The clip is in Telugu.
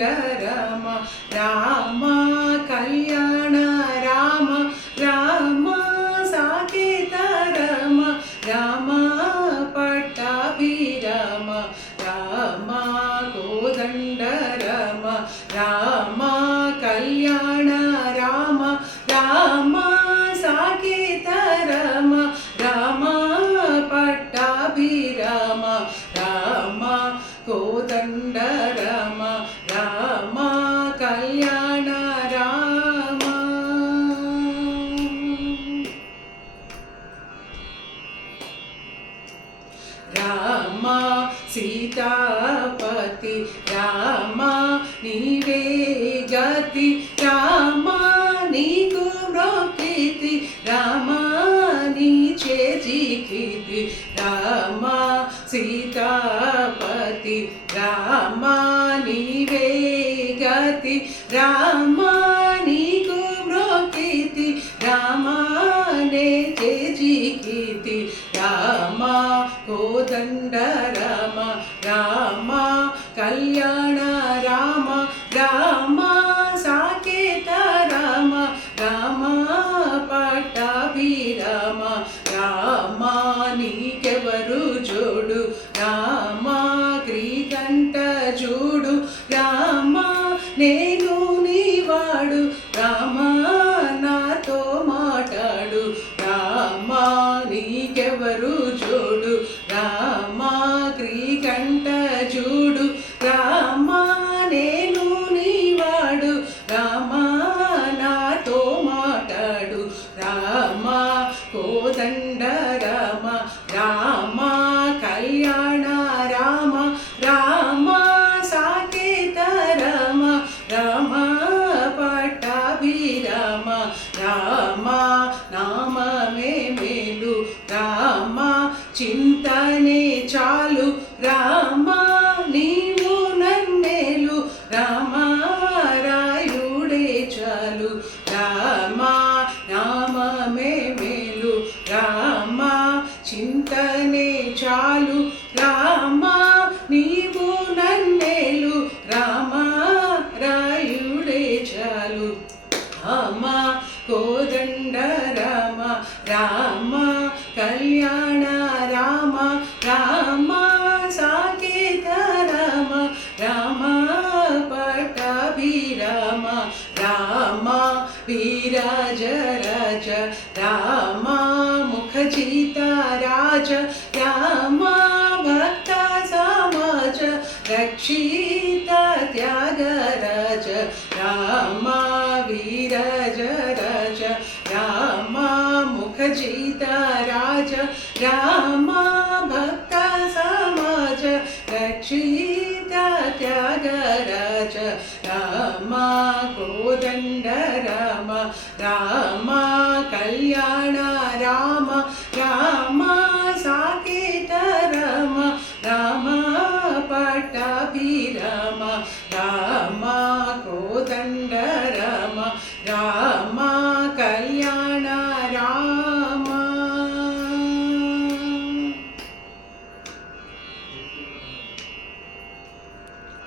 రమ రామ కళ్యాణ రామ రామ సాకేత రమ రామ పట్టాభిరామ రామ కోదండ రమ రామ కళ్యాణ రామ రామ సాకేత రమ రామ పట్టాభిరామ రామ కోదండ రమ రామ కళ్యాణ రామ రామ సీతాపతి రామ నీవే గతి రామ నీకు మ్రొక్కితి రామ నీ చేజికితి రామ సీతాపతి రామ నీవే గతి రామ నీకు మ్రొక్కితి రామ నే చేజికితి రామ కోదండ రామ రామ కళ్యాణ రామ రామ సాకేత రామ రామ పట్టాభిరామ రామ నీకెవరు జోడు రామ క్రీకంఠ జోడు రామ నేను నీవాడు రామ నాతో మాట్లాడు రామ నీకెవరు జోడు రామ క్రీకంఠ జోడు రామ నేను నీవాడు రామ నాతో మాట్లాడు రామ కోదండ రామ రామ కళ్యాణ రామ రామ సాకేత రామ రామ పట్టాభిరామ రామ నామమే మేలు రామ చింతనే చాలు రామ నీవు నన్నేలు రామ రాయుడే చాలు రామ నామమే మేలు రామ చింతనే చాలు రామ నీవు నన్నేలు రామ రాయుడే చాలు రామ కోదండ రామ రామ కళ్యాణ రామ రామ సాకేత రామ రామ పట్టాభిరామ రామ వీరాజ రాజ రామ ముఖజిత రాజ రామ భక్త సమాజ రక్షిత త్యాగరాజ రామ వీరాజ రాజ రామ ముఖజిత రాజ రామ భక్త సమాజ రక్షిత త్యాగరాజ రామ కోదండ రామ రామ కళ్యాణ రామ రామ సాకేత రామ రామ పట్టాభిరామ రామ కోదండ రామ రామ